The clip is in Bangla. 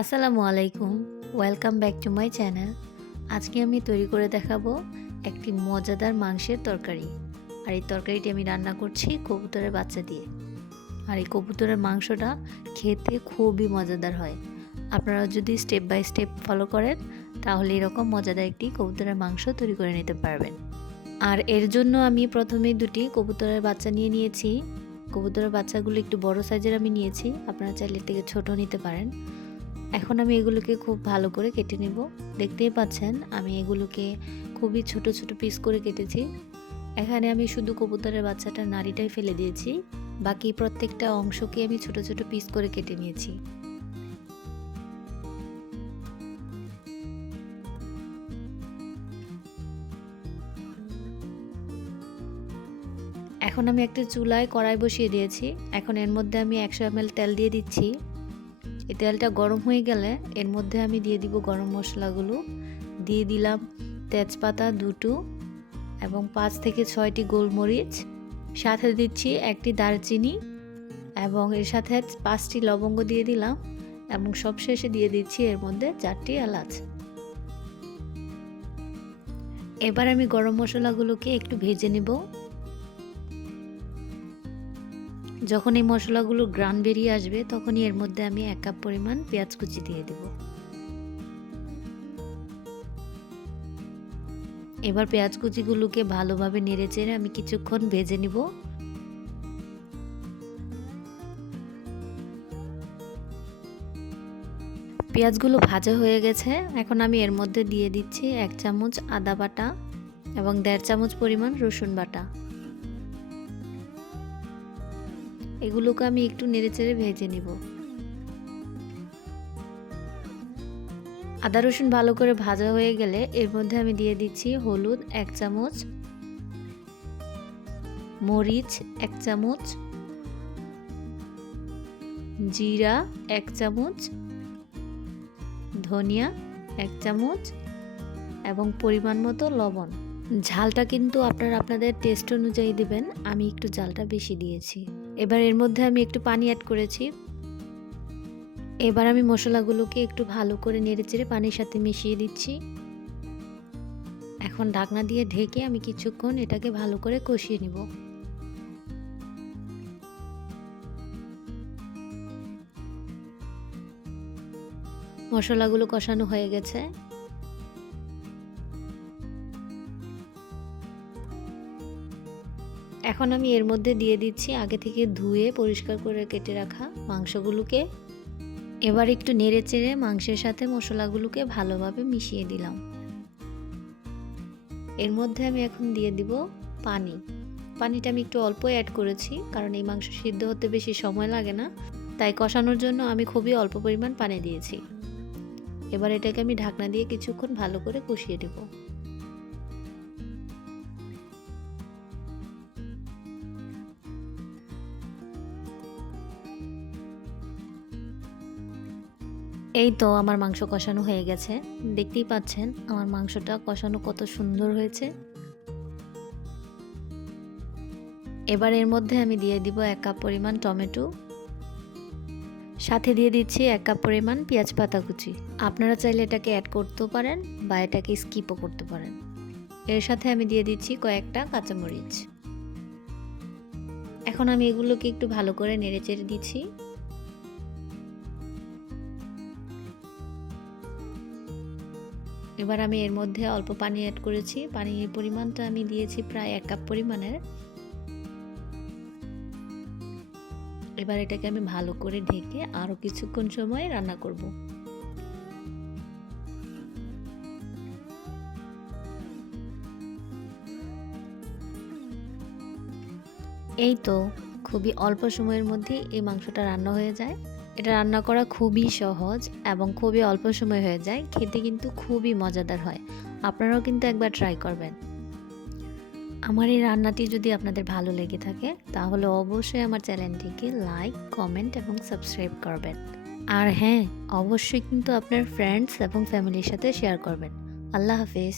আসসালামু আলাইকুম, welcome back to my channel. আজকে আমি তৈরি করে দেখাবো একটি মজাদার মাংসের তরকারি। আর এই তরকারিটি আমি রান্না করছি কবুতরের বাচ্চা দিয়ে। আর এই কবুতরের মাংসটা খেতে খুবই মজাদার হয়। আপনারা যদি স্টেপ বাই স্টেপ ফলো করেন তাহলে এরকম মজাদার একটি কবুতরের মাংস তৈরি করে নিতে পারবেন। আর এর জন্য আমি প্রথমেই দুটি কবুতরের বাচ্চা নিয়েছি। কবুতরের বাচ্চাগুলো একটু বড় সাইজের আমি নিয়েছি, আপনারা চাইলে এর থেকে ছোট নিতে পারেন। এখন আমি এগুলোকে খুব ভালো করে কেটে নেব। দেখতেই পাচ্ছেন আমি এগুলোকে খুবই ছোট ছোট পিস করে কেটেছি। এখানে আমি শুধু কবুতরের বাচ্চাটার নাড়িটাই ফেলে দিয়েছি, বাকি প্রত্যেকটা অংশকে আমি ছোট ছোট পিস করে কেটে নিয়েছি। এখন আমি একটা চুলায় কড়াই বসিয়ে দিয়েছি। এখন এর মধ্যে আমি 100 ml তেল দিয়ে দিচ্ছি। এই তেলটা গরম হয়ে গেলে এর মধ্যে আমি দিয়ে দিব গরম মশলাগুলো। দিয়ে দিলাম তেজপাতা দুটো এবং 5 থেকে 6টি গোলমরিচ, সাথে দিচ্ছি একটি দারচিনি এবং এর সাথে 5টি লবঙ্গ দিয়ে দিলাম এবং সবশেষে দিয়ে দিচ্ছি এর মধ্যে 4টি এলাচ। এবার আমি গরম মশলাগুলোকে একটু ভেজে নেব। যখন এই মশলাগুলো গ্রান বেরিয়ে আসবে তখনই এর মধ্যে আমি 1 কাপ পরিমাণ পেঁয়াজ কুচি দিয়ে দেব। এবার পেঁয়াজ কুচিগুলোকে ভালোভাবে নেড়েচেড়ে আমি কিছুক্ষণ ভেজে নিব। পেঁয়াজগুলো ভাজা হয়ে গেছে। এখন আমি এর মধ্যে দিয়ে দিচ্ছি 1 চামচ আদা বাটা এবং 1.5 চামচ পরিমাণ রসুন বাটা। এগুলোকে আমি একটু নেড়েচেড়ে ভেজে নিব। আদা রসুন ভালো করে ভাজা হয়ে গেলে এর মধ্যে আমি দিয়ে দিচ্ছি হলুদ 1 চামচ, মরিচ 1 চামচ, জিরা 1 চামচ, ধনিয়া 1 চামচ এবং পরিমাণ মতো লবণ। ঝালটা কিন্তু আপনারা আপনাদের টেস্ট অনুযায়ী দিবেন, আমি একটু ঝালটা বেশি দিয়েছি। এবার এর মধ্যে আমি একটু পানি অ্যাড করেছি। এবার আমি মশলাগুলোকে একটু ভালো করে নেড়েচেড়ে পানির সাথে মিশিয়ে দিচ্ছি। এখন ঢাকনা দিয়ে ঢেকে আমি কিছুক্ষণ এটাকে ভালো করে কষিয়ে নিব। মশলাগুলো কষানো হয়ে গেছে। এখন আমি এর মধ্যে দিয়ে দিচ্ছি আগে থেকে ধুয়ে পরিষ্কার করে কেটে রাখা মাংসগুলোকে। এবার একটু নেড়েচেড়ে মাংসের সাথে মশলাগুলোকে ভালোভাবে মিশিয়ে দিলাম। এর মধ্যে আমি এখন দিয়ে দিব পানি। পানিটা আমি একটু অল্প অ্যাড করেছি, কারণ এই মাংস সিদ্ধ হতে বেশি সময় লাগে না, তাই কষানোর জন্য আমি খুবই অল্প পরিমাণ পানি দিয়েছি। এবার এটাকে আমি ঢাকনা দিয়ে কিছুক্ষণ ভালো করে কষিয়ে দেব। এই তো আমার মাংস কষানো হয়ে গেছে। দেখতেই পাচ্ছেন আমার মাংসটা কষানো কত সুন্দর হয়েছে। এবার এর মধ্যে আমি দিয়ে দিব 1 কাপ পরিমাণ টমেটো, সাথে দিয়ে দিচ্ছি 1 কাপ পরিমাণ পেঁয়াজ পাতা কুচি। আপনারা চাইলে এটাকে অ্যাড করতেও পারেন বা এটাকে স্কিপও করতে পারেন। এর সাথে আমি দিয়ে দিচ্ছি কয়েকটা কাঁচামরিচ। এখন আমি এগুলোকে একটু ভালো করে নেড়েচেড়ে দিচ্ছি। এবার আমি এর মধ্যে অল্প পানি অ্যাড করেছি। পানির পরিমাণটা আমি দিয়েছি প্রায় 1 কাপ পরিমাণের। এবার এটাকে আমি ভালো করে ঢেকে আরো কিছুক্ষণ সময় রান্না করব। এই তো খুবই অল্প সময়ের মধ্যে এই মাংসটা রান্না হয়ে যায়। এটা রান্না করা খুবই সহজ এবং খুবই অল্প সময় হয়ে যায়, খেতে কিন্তু খুবই মজাদার হয়। আপনারাও কিন্তু একবার ট্রাই করবেন। আমার এই রান্নাটি যদি আপনাদের ভালো লেগে থাকে তাহলে অবশ্যই আমার চ্যানেলটিকে লাইক, কমেন্ট এবং সাবস্ক্রাইব করবেন। আর হ্যাঁ, অবশ্যই কিন্তু আপনার ফ্রেন্ডস এবং ফ্যামিলির সাথে শেয়ার করবেন। আল্লাহ হাফেজ।